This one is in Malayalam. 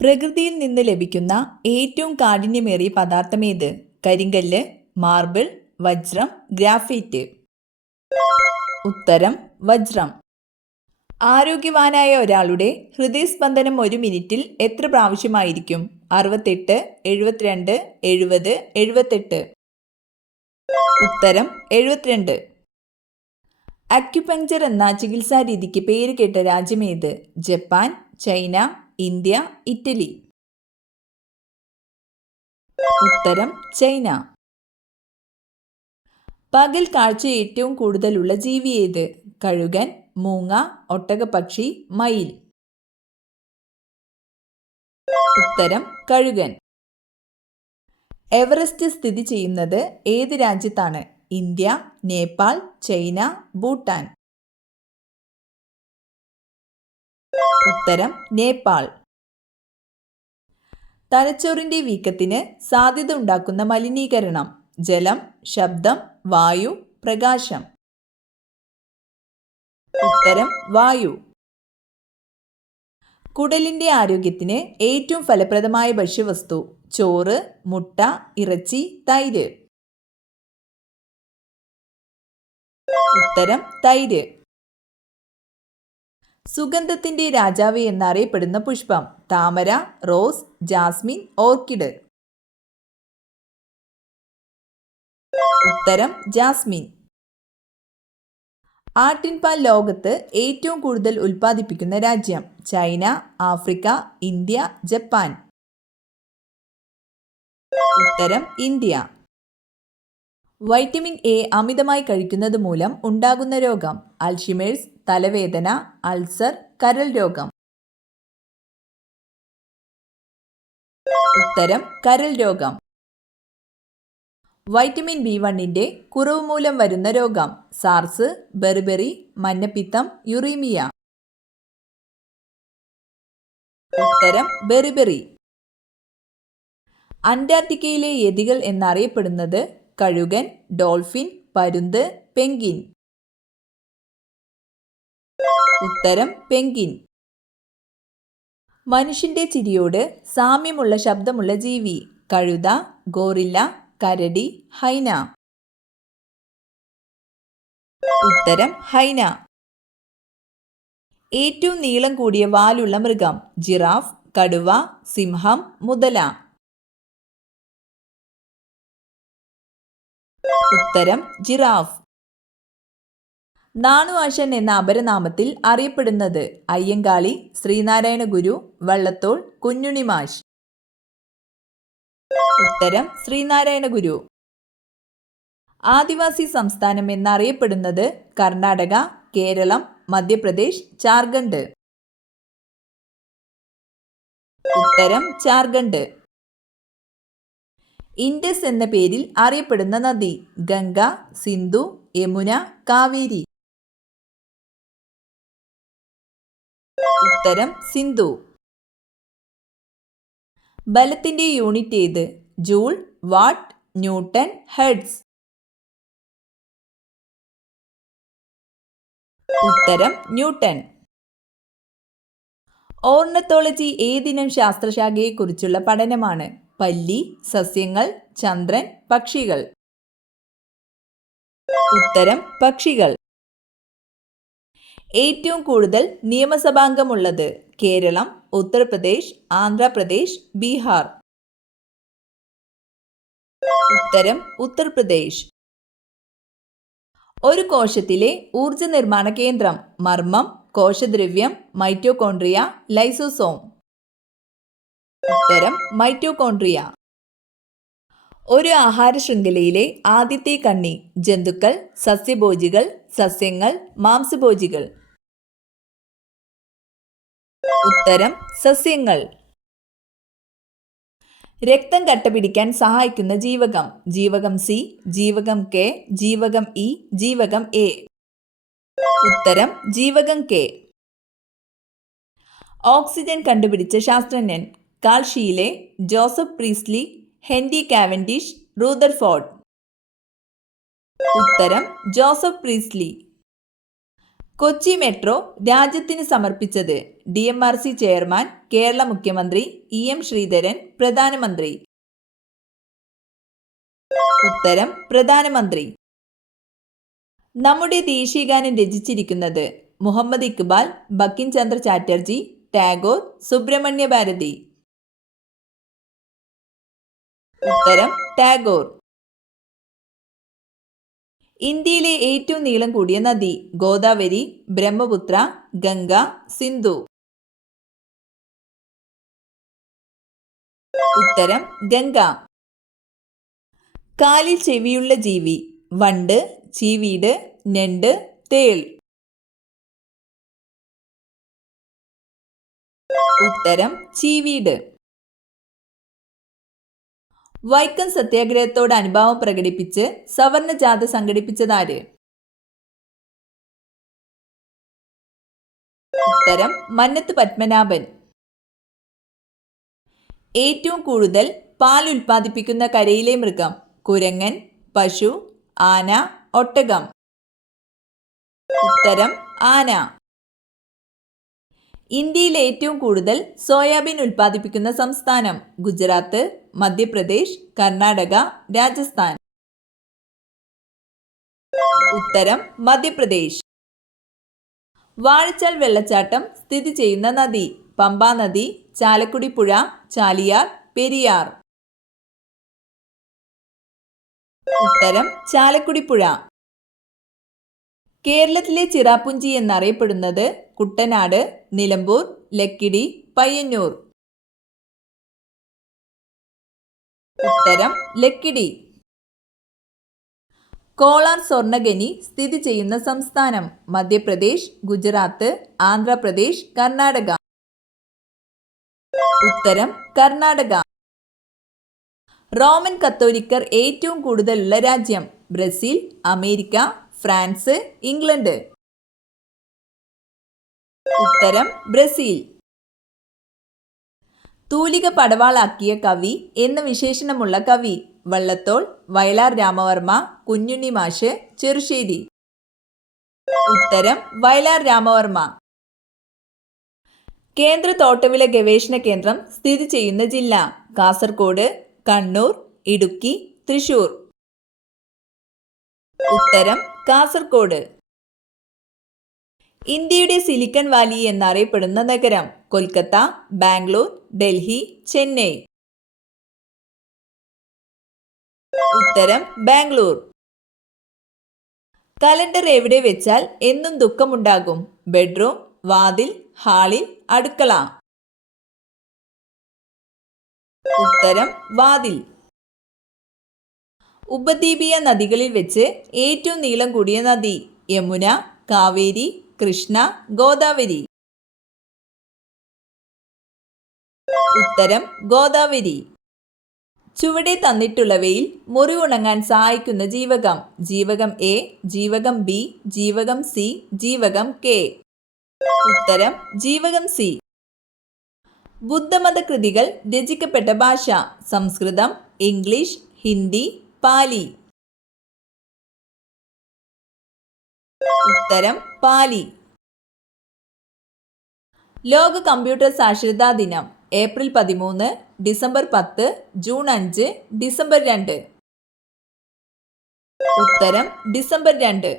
പ്രകൃതിയിൽ നിന്ന് ലഭിക്കുന്ന ഏറ്റവും കാഠിന്യമേറിയ പദാർത്ഥമേത്? കരിങ്കല്ല്, മാർബിൾ, വജ്രം, ഗ്രാഫൈറ്റ്. ഉത്തരം വജ്രം. ആരോഗ്യവാനായ ഒരാളുടെ ഹൃദയസ്പന്ദനം ഒരു മിനിറ്റിൽ എത്ര പ്രാവശ്യമായിരിക്കും? 68, 72, 70, 78. ഉത്തരം 72. അക്യുപങ്ചർ എന്ന ചികിത്സാ രീതിക്ക് പേര് കേട്ട രാജ്യമേത്? Japan, China, India, Italy. ഉത്തരം ചൈന. പകൽ കാഴ്ച ഏറ്റവും കൂടുതലുള്ള ജീവി ഏത്? കഴുകൻ, മൂങ്ങ, ഒട്ടകപ്പക്ഷി, മയിൽ. ഉത്തരം കഴുകൻ. എവറസ്റ്റ് സ്ഥിതി ചെയ്യുന്നത് ഏത് രാജ്യത്താണ്? India, Nepal, China, Bhutan. ഉത്തരം നേപ്പാൾ. തലച്ചോറിന്റെ വീക്കത്തിന് സാധ്യത ഉണ്ടാക്കുന്ന മലിനീകരണം? ജലം, ശബ്ദം, വായു, പ്രകാശം. ഉത്തരം വായു. കുടലിന്റെ ആരോഗ്യത്തിന് ഏറ്റവും ഫലപ്രദമായ ഭക്ഷ്യവസ്തു? ചോറ്, മുട്ട, ഇറച്ചി, തൈര്. ഉത്തരം തൈര്. സുഗന്ധത്തിന്റെ രാജാവ് എന്നറിയപ്പെടുന്ന പുഷ്പം? താമര, റോസ്, ജാസ്മിൻ, ഓർക്കിഡ്. ഉത്തരം ജാസ്മിൻ. ആട്ടിൻപാൽ ലോകത്ത് ഏറ്റവും കൂടുതൽ ഉൽപ്പാദിപ്പിക്കുന്ന രാജ്യം? China, Africa, India, Japan. ഉത്തരം ഇന്ത്യ. വൈറ്റമിൻ എ അമിതമായി കഴിക്കുന്നത് മൂലം ഉണ്ടാകുന്ന രോഗം? അൽഷിമേഴ്സ്, തലവേദന, അൾസർ, കരൾ രോഗം. ഉത്തരം കരൾ രോഗം. വൈറ്റമിൻ B1ന്റെ കുറവ് മൂലം വരുന്ന രോഗം? സാർസ്, ബെറിബെറി, മഞ്ഞപ്പിത്തം, യുറീമിയ. ഉത്തരം ബെറിബെറി. അന്റാർട്ടിക്കയിലെ യതികൾ എന്നറിയപ്പെടുന്നത്? കഴുകൻ, ഡോൾഫിൻ, പരുന്ത്, പെൻഗ്വിൻ. ഉത്തരം പെൻഗ്വിൻ. മനുഷ്യന്റെ ചിരിയോട് സാമ്യമുള്ള ശബ്ദമുള്ള ജീവി? കഴുത, ഗോറില്ല, കരടി, ഹൈന. ഉത്തരം ഹൈന. ഏറ്റവും നീളം കൂടിയ വാലുള്ള മൃഗം? ജിറാഫ്, കടുവ, സിംഹം, മുതല. ഉത്തരം ജിറാഫ്. നാണുആശാൻ എന്ന അപരനാമത്തിൽ അറിയപ്പെടുന്നത്? അയ്യങ്കാളി, ശ്രീനാരായണ ഗുരു, വള്ളത്തോൾ, കുഞ്ഞുണ്ണിമാഷ്. ഉത്തരം ശ്രീനാരായണ ഗുരു. ആദിവാസി സംസ്ഥാനം എന്നറിയപ്പെടുന്നത്? കർണാടക, കേരളം, മധ്യപ്രദേശ്, ജാർഖണ്ഡ്. ഉത്തരം ജാർഖണ്ഡ്. ഇൻഡസ് എന്ന പേരിൽ അറിയപ്പെടുന്ന നദി? ഗംഗ, സിന്ധു, യമുന, കാവേരി. ഉത്തരം സിന്ധു. ബലത്തിന്റെ യൂണിറ്റ് ഏത്? Joule, what, newton, hertz. ഉത്തരം ന്യൂട്ടൺ. ഓർണത്തോളജി ഏതിനം ശാസ്ത്രശാഖയെക്കുറിച്ചുള്ള പഠനമാണ്? പല്ലി, സസ്യങ്ങൾ, ചന്ദ്രൻ, പക്ഷികൾ. ഉത്തരം പക്ഷികൾ. ഏറ്റവും കൂടുതൽ നിയമസഭാംഗമുള്ളത്? കേരളം, ഉത്തർപ്രദേശ്, ആന്ധ്രാപ്രദേശ്, ബീഹാർ. ഉത്തരം ഉത്തർപ്രദേശ്. ഒരു കോശത്തിലെ ഊർജ നിർമ്മാണ കേന്ദ്രം? മർമ്മം, കോശദ്രവ്യം, മൈറ്റോകോൺട്രിയ, ലൈസോസോം. ഉത്തരം മൈറ്റോകോൺട്രിയ. ഒരു ആഹാര ശൃംഖലയിലെ ആദ്യത്തെ കണ്ണി? ജന്തുക്കൾ, സസ്യഭോജികൾ, സസ്യങ്ങൾ, മാംസഭോജികൾ. ഉത്തരം സസ്യങ്ങൾ. രക്തം കട്ടപിടിക്കാൻ സഹായിക്കുന്ന ജീവകം? ജീവകം സി, ജീവകം കെ, ജീവകം ഇ, ജീവകം എ. ഉത്തരം ജീവകം കെ. ഓക്സിജൻ കണ്ടുപിടിച്ച ശാസ്ത്രജ്ഞൻ? Carl Scheele, Joseph Priestley, Henry Cavendish, Rutherford. ഉത്തരം ജോസഫ് പ്രീസ്ലി. കൊച്ചി മെട്രോ രാജ്യത്തിന് സമർപ്പിച്ചത് DMRC ചെയർമാൻ, കേരള മുഖ്യമന്ത്രി EM ശ്രീധരൻ, പ്രധാനമന്ത്രി. ഉത്തരം പ്രധാനമന്ത്രി. നമ്മുടെ ദേശീയഗാനം രചിച്ചിരിക്കുന്നത് മുഹമ്മദ് ഇക്ബാൽ, ബങ്കിം ചന്ദ്ര ചാറ്റർജി, ടാഗോർ, സുബ്രഹ്മണ്യ ഭാരതി. ഉത്തരം ടാഗോർ. ഇന്ത്യയിലെ ഏറ്റവും നീളം കൂടിയ നദി ഗോദാവരി, ബ്രഹ്മപുത്ര, ഗംഗ, സിന്ധു. ഉത്തരം ഗംഗ. കാലിൽ ചെവിയുള്ള ജീവി വണ്ട്, ചീവീട്, ഞണ്ട്, തേൾ. ഉത്തരം ചീവീട്. വൈക്കം സത്യാഗ്രഹത്തോട് അനുഭാവം പ്രകടിപ്പിച്ച് സവർണ ജാഥ സംഘടിപ്പിച്ചതാര്? ഉത്തരം മന്നത്ത് പത്മനാഭൻ. ഏറ്റവും കൂടുതൽ പാൽ ഉൽപ്പാദിപ്പിക്കുന്ന കരയിലെ മൃഗം കുരങ്ങൻ, പശു, ആന, ഒട്ടകം. ഉത്തരം ആന. ഇന്ത്യയിൽ ഏറ്റവും കൂടുതൽ സോയാബീൻ ഉൽപ്പാദിപ്പിക്കുന്ന സംസ്ഥാനം ഗുജറാത്ത്, മധ്യപ്രദേശ്, കർണാടക, രാജസ്ഥാൻ. ഉത്തരം മധ്യപ്രദേശ്. വാഴച്ചാൽ വെള്ളച്ചാട്ടം സ്ഥിതി ചെയ്യുന്ന നദി പമ്പാ നദി, ചാലക്കുടി പുഴ, ചാലിയാർ, പെരിയാർ. ഉത്തരം ചാലക്കുടി പുഴ. കേരളത്തിലെ ചിറാപ്പുഞ്ചി എന്നറിയപ്പെടുന്നത് കുട്ടനാട്, നിലമ്പൂർ, ലക്കിടി, പയ്യന്നൂർ. ഉത്തരം ലക്കിടി. കോളാർ സ്വർണ്ണഖനി സ്ഥിതി ചെയ്യുന്ന സംസ്ഥാനം മധ്യപ്രദേശ്, ഗുജറാത്ത്, ആന്ധ്രാപ്രദേശ്, കർണാടക. ഉത്തരം കർണാടക. റോമൻ കത്തോലിക്കർ ഏറ്റവും കൂടുതലുള്ള രാജ്യം ബ്രസീൽ, അമേരിക്ക, ഫ്രാൻസ്, ഇംഗ്ലണ്ട്. ഉത്തരം ബ്രസീൽ. തൂലിക പടവാളാക്കിയ കവി എന്ന വിശേഷണമുള്ള കവി വള്ളത്തോൾ, വയലാർ രാമവർമ്മ, കുഞ്ഞുണ്ണി മാഷ്, ചെറുശ്ശേരി. ഉത്തരം വയലാർ രാമവർമ്മ. കേന്ദ്ര തോട്ടവിള ഗവേഷണ കേന്ദ്രം സ്ഥിതി ചെയ്യുന്ന ജില്ല കാസർഗോഡ്, കണ്ണൂർ, ഇടുക്കി, തൃശൂർ. ഉത്തരം കാസർഗോഡ്. ഇന്ത്യയുടെ സിലിക്കൺ വാലി എന്നറിയപ്പെടുന്ന നഗരം കൊൽക്കത്ത, ബാംഗ്ലൂർ, ഡൽഹി, ചെന്നൈ. ഉത്തരം ബാംഗ്ലൂർ. കലണ്ടർ എവിടെ വെച്ചാൽ എന്നും ദുഃഖമുണ്ടാകും ബെഡ്റൂം, വാതിൽ, ഹാളിൽ, അടുക്കള. ഉത്തരം വാതിൽ. ഉപദ്വീപീയ നദികളിൽ വെച്ച് ഏറ്റവും നീളം കൂടിയ നദി യമുന, കാവേരി, കൃഷ്ണ, ഗോദാവരി. ഉത്തരം ഗോദാവരി. ചുവടെ തന്നിട്ടുള്ളവയിൽ മുറിവുണങ്ങാൻ സഹായിക്കുന്ന ജീവകം ജീവകം A, ജീവകം B, ജീവകം C, ജീവകം K. ഉത്തരം ജീവകം C. ബുദ്ധമത കൃതികൾ രചിക്കപ്പെട്ട ഭാഷ സംസ്കൃതം, ഇംഗ്ലീഷ്, ഹിന്ദി, പാലി. ഉത്തരം പാലി. ലോക കമ്പ്യൂട്ടർ സാക്ഷരതാ ദിനം ഏപ്രിൽ 13, ഡിസംബർ 10, ജൂൺ 5, ഡിസംബർ 2. ഉത്തരം ഡിസംബർ 2.